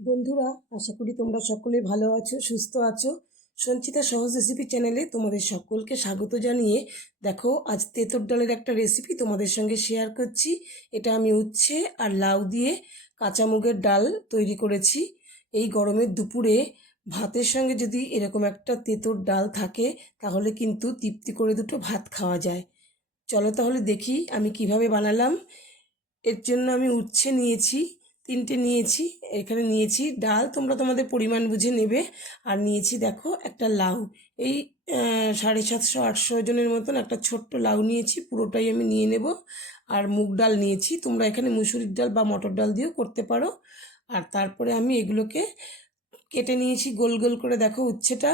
বন্ধুরা, আশা করি তোমরা সকলে ভালো আছো, সুস্থ আছো। সঞ্চিতা সহজ রেসিপি চ্যানেলে তোমাদের সকলকে স্বাগত জানিয়ে দেখো, আজ তেঁতুর ডালের একটা রেসিপি তোমাদের সঙ্গে শেয়ার করছি। এটা আমি উচ্ছে আর লাউ দিয়ে কাঁচা মুগের ডাল তৈরি করেছি। এই গরমের দুপুরে ভাতের সঙ্গে যদি এরকম একটা তেঁতুর ডাল থাকে, তাহলে কিন্তু তৃপ্তি করে দুটো ভাত খাওয়া যায়। চলো তাহলে দেখি আমি কিভাবে বানালাম। এর জন্য আমি উচ্ছে নিয়েছি, তিনটে নিয়েছি। এখানে নিয়েছি ডাল, তোমরা তোমাদের পরিমাণ বুঝে নেবে। আর নিয়েছি দেখো একটা লাউ, এই 750-800 জনের মতন একটা ছোট্ট লাউ নিয়েছি, পুরোটাই আমি নিয়ে নেব। আর মুগ ডাল নিয়েছি, তোমরা এখানে মুসুরির ডাল বা মটর ডাল দিয়েও করতে পারো। আর তারপরে আমি এগুলোকে কেটে নিয়েছি গোল গোল করে, দেখো উচ্ছেটা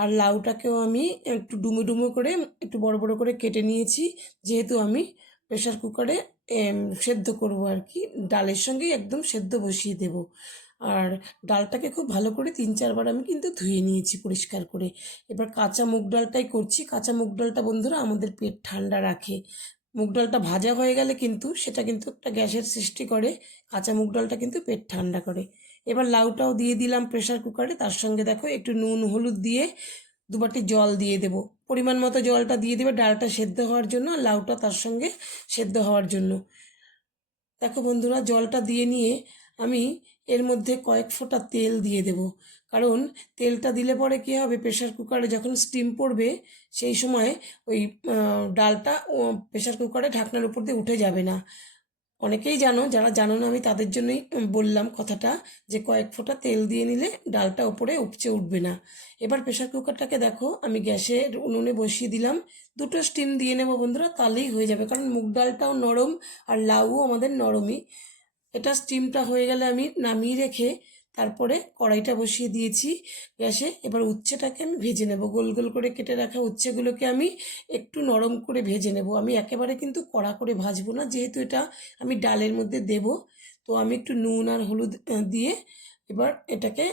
আর লাউটাকেও আমি একটু ডুমো ডুমো করে একটু বড় বড় করে কেটে নিয়েছি, যেহেতু আমি প্রেশার কুকারে সেদ্ধ করব আর কি, ডালের সঙ্গেই একদম সেদ্ধ বসিয়ে দেব। আর ডালটাকে খুব ভালো করে 3-4 বার আমি কিন্তু ধুয়ে নিয়েছি পরিষ্কার করে। এবার কাঁচা মুগ ডালটাই করছি। কাঁচা মুগ ডালটা বন্ধুরা আমাদের পেট ঠান্ডা রাখে। মুগ ডালটা ভাজা হয়ে গেলে কিন্তু সেটা কিন্তু একটা গ্যাসের সৃষ্টি করে, কাঁচা মুগ ডালটা কিন্তু পেট ঠান্ডা করে। এবার লাউটাও দিয়ে দিলাম প্রেশার কুকারে, তার সঙ্গে দেখো একটু নুন হলুদ দিয়ে 2 বাটি জল দিয়ে দেবো। পরিমাণ মতো জলটা দিয়ে দেবে ডালটা সেদ্ধ হওয়ার জন্য, আর লাউটা তার সঙ্গে সেদ্ধ হওয়ার জন্য। দেখো বন্ধুরা, জলটা দিয়ে নিয়ে আমি এর মধ্যে কয়েক ফোঁটা তেল দিয়ে দেব। কারণ তেলটা দিলে পরে কী হবে, প্রেশার কুকারে যখন স্টিম পড়বে সেই সময় ওই ডালটা প্রেশার কুকারে ঢাকনার উপর দিয়ে উঠে যাবে না। অনেকেই জানো, যারা জানো না আমি তাদের জন্যই বললাম কথাটা, যে কয়েক ফোঁটা তেল দিয়ে নিলে ডালটা ওপরে উপচে উঠবে না। এবার প্রেশার কুকারটাকে দেখো আমি গ্যাসের উনুনে বসিয়ে দিলাম। 2টো স্টিম দিয়ে নেবো বন্ধুরা, তাহলেই হয়ে যাবে, কারণ মুগ ডালটাও নরম আর লাউও আমাদের নরমই। এটা স্টিমটা হয়ে গেলে আমি নামিয়ে রেখে তারপরে কড়াইটা বসিয়ে দিয়েছি গ্যাসে। এবার উচ্ছেটাকে আমি ভেজে নেব, গোল গোল করে কেটে রাখা উচ্ছেগুলোকে আমি একটু নরম করে ভেজে নেব। আমি একেবারে কিন্তু কড়া করে ভাজবো না, যেহেতু এটা আমি ডালের মধ্যে দেব। তো আমি একটু নুন আর হলুদ দিয়ে এবার এটাকে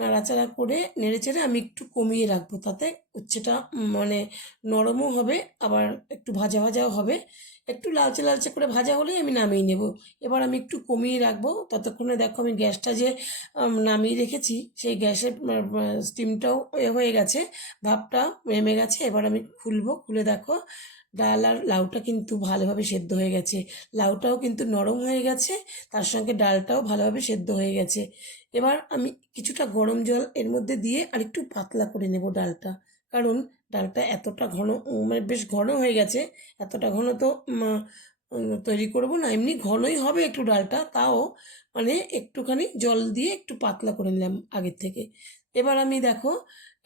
নাড়াচাড়া করে নেড়েচেড়ে আমি একটু কমিয়ে রাখবো, তাতে উচ্ছেটা মানে নরমও হবে, আবার একটু ভাজা ভাজাও হবে। একটু লালচে লালচে করে ভাজা হলেই আমি নামিয়ে নেব। এবার আমি একটু কমিয়ে রাখবো, ততক্ষণে দেখো আমি গ্যাসটা যে নামিয়ে রেখেছি সেই গ্যাসের স্টিমটাও হয়ে গেছে, ভাপটা নেমে গেছে। এবার আমি খুলবো, খুলে দেখো ডাল আর লাউটা কিন্তু ভালোভাবে সেদ্ধ হয়ে গেছে। লাউটাও কিন্তু নরম হয়ে গেছে, তার সঙ্গে ডালটাও ভালোভাবে সেদ্ধ হয়ে গেছে। এবার আমি কিছুটা গরম জল এর মধ্যে দিয়ে আর একটু পাতলা করে নেব ডালটা, কারণ ডালটা এতটা ঘন, মানে বেশ ঘন হয়ে গেছে। এতটা ঘন তো তৈরি করব না, এমনি ঘনই হবে একটু ডালটা, তাও মানে একটুখানি জল দিয়ে একটু পাতলা করে নিলাম আগের থেকে। এবার আমি দেখো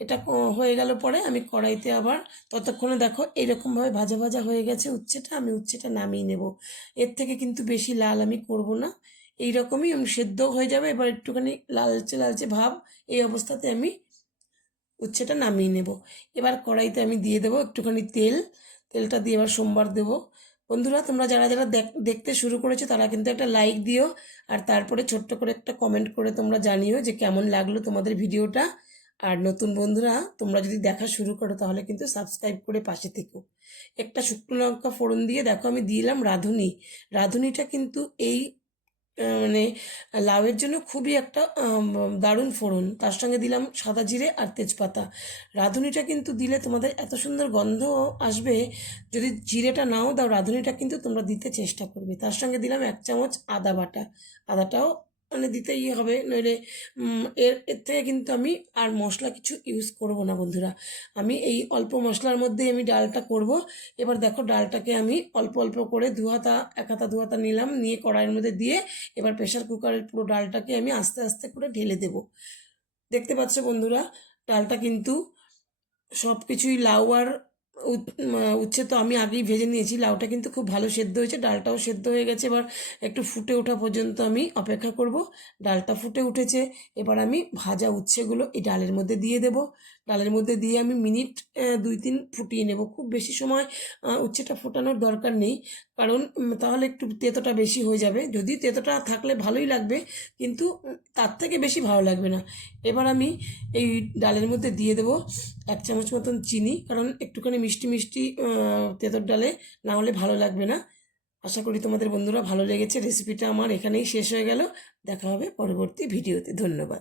এটা হয়ে গেল পরে আমি কড়াইতে আবার, ততক্ষণে দেখো এইরকমভাবে ভাজা ভাজা হয়ে গেছে উচ্ছেটা, আমি উচ্ছেটা নামিয়ে নেব। এর থেকে কিন্তু বেশি লাল আমি করব না, এইরকমই সেদ্ধ হয়ে যাবে। এবার একটুখানি লালচে লালচে ভাব, এই অবস্থাতে আমি উচ্ছেটা নামিয়ে নেব। এবার কড়াইতে আমি দিয়ে দেবো একটুখানি তেল, তেলটা দিয়ে এবার সোমবার দেবো। বন্ধুরা, তোমরা যারা যারা দেখতে শুরু করেছো তারা কিন্তু একটা লাইক দিও, আর তারপরে ছোট্ট করে একটা কমেন্ট করে তোমরা জানিও যে কেমন লাগলো তোমাদের ভিডিওটা। আর নতুন বন্ধুরা তোমরা যদি দেখা শুরু করো তাহলে কিন্তু সাবস্ক্রাইব করে পাশে থেকো। একটা শুকনো লঙ্কা ফোড়ন দিয়ে দেখো আমি দিলাম রাঁধুনি। রাঁধুনিটা কিন্তু এই মানে লাউয়ের জন্য খুবই একটা দারুণ ফোড়ন। তার সঙ্গে দিলাম সাদা জিরে আর তেজপাতা। রাঁধুনিটা কিন্তু দিলে তোমাদের এত সুন্দর গন্ধ আসবে, যদি জিরেটা নাও দাও রাঁধুনিটা কিন্তু তোমরা দিতে চেষ্টা করবে। তার সঙ্গে দিলাম 1 চামচ আদা বাটা, আদাটাও মানে দিতেই হবে, নইলে এর থেকে কিন্তু আমি আর মশলা কিছু ইউজ করব না বন্ধুরা। আমি এই অল্প মশলার মধ্যেই আমি ডালটা করব। এবার দেখো ডালটাকে আমি অল্প অল্প করে 2 হাতা, 1 হাতা 2 হাতা নিলাম, নিয়ে কড়াইয়ের মধ্যে দিয়ে এবার প্রেশার কুকারের পুরো ডালটাকে আমি আস্তে আস্তে করে ঢেলে দেব। দেখতে পাচ্ছ বন্ধুরা, ডালটা কিন্তু সব কিছুই লাউ আর উচ্ছে তো আমি আগেই ভেজে নিয়েছি, লাউটা কিন্তু খুব ভালো সেদ্ধ হয়েছে, ডালটাও সেদ্ধ হয়ে গেছে। এবার একটু ফুটে ওঠা পর্যন্ত আমি অপেক্ষা করব। ডালটা ফুটে উঠেছে, এবার আমি ভাজা উচ্ছেগুলো এই ডালের মধ্যে দিয়ে দেব। ডালের মধ্যে দিয়ে আমি মিনিট 2-3 ফুটিয়ে নেব, খুব বেশি সময় উচ্ছেটা ফোটানোর দরকার নেই, কারণ তাহলে একটু তেতোটা বেশি হয়ে যাবে। যদি তেতোটা থাকলে ভালোই লাগবে, কিন্তু তার থেকে বেশি ভালো লাগবে না। এবার আমি এই ডালের মধ্যে দিয়ে দেবো 1 চামচ মতন চিনি, কারণ একটুখানি মিষ্টি মিষ্টি তেঁতুর ডালে না হলে ভালো লাগবে না। আশা করি তোমাদের বন্ধুরা ভালো লেগেছে। রেসিপিটা আমার এখানেই শেষ হয়ে গেল। দেখা হবে পরবর্তী ভিডিওতে। ধন্যবাদ।